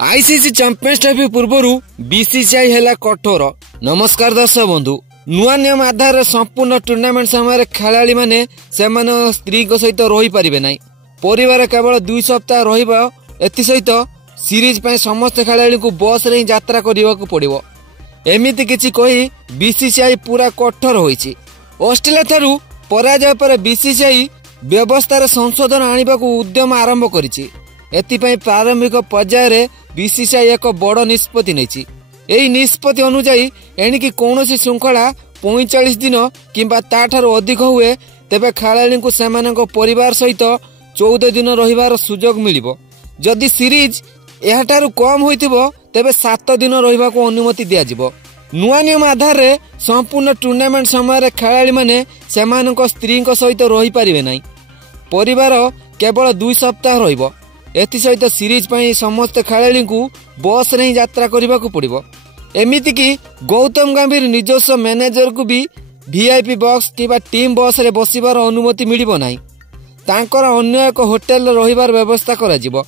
ICC champions trophy पूर्व BCCI है कठोर। नमस्कार दर्शक बंधु, नुआ नियम आधार संपूर्ण टूर्नामेंट समय खेलाड़ी माने स्त्री सहित रही पारे ना। परिवार केवल 2 सप्ताह रहित सीरीज समस्त खेलाड़ी को बस रे यात्रा करने को पड़ो। एमती किछि कही बीसीसीआई पूरा कठोर होइछि। ऑस्ट्रेलिया थारु पराजय पर बीसीसीआई व्यवस्था संशोधन आने को उद्यम आरंभ करिछि। एथिपाई प्रारंभिक पर्यायर बीसीसीआई एक बड़ निष्पत्ति नेछि। एही निष्पत्ति अनुसायी एणिकी कौनसी श्रृंखला 45 दिन किंबा ताठारु अधिक हुए तेबे खेलाड़ी को सेमानक परिवार सहित 14 दिन रहिबार सुजोग मिलिबो। जदि सीरीज एहाठारु कम होइतिबो तेबे 7 दिन रहिबाको अनुमति दिया जिवो। नुआ नियम आधार रे संपूर्ण टूर्नामेंट समय खेलाड़ी माने सेमानक स्त्री सहित रही पारिबे नाही। परिवार केवल 2 सप्ताह रहिबो। एसत सीरीज पई समस्त खेलाड़ी को बस रे यात्रा करने को पड़ो। एमिति कि गौतम गंभीर निजस्व मैनेजर को भी वीआईपी बॉक्स किबा टीम बस रे बसिबार अनुमति मिलिबो नाही। तांकर अन्य एक होटेल रहिबार व्यवस्था करा जिवो।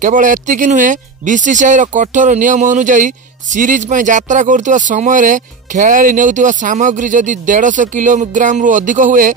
केवल एतिक नुहे, बीसीसीआई रो कठोर नियम अनुसायी सीरीज पई यात्रा करतुवा समय रे खेलाड़ी नेउतुवा सामग्री जदि 150 किलोग्राम रु अधिक हुए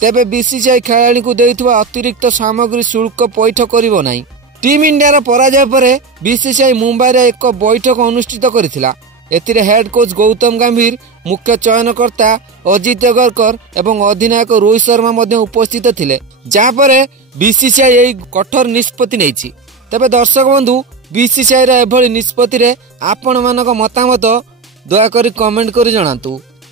तेबे बीसीसीआई खेलाड़ी को देउतुवा अतिरिक्त सामग्री शुल्क पैठ करिवो नाही। टीम इंडिया पराजय पर बीसीसीआई मुंबई रे एक बैठक अनुष्ठित करिथिला। एथिरे हेड कोच गौतम गंभीर, मुख्य चयनकर्ता अजित अगरकर एवं अधिनायक रोहित शर्मा मध्य उपस्थित थिले, जहाँ पर बीसीसीआई एही कठोर निष्पत्ति नेछि। तेबे दर्शक बंधु, बीसीसीआई रे एभली निष्पत्ति रे आपण मानक मतामत दया करी कमेंट करी जणातु।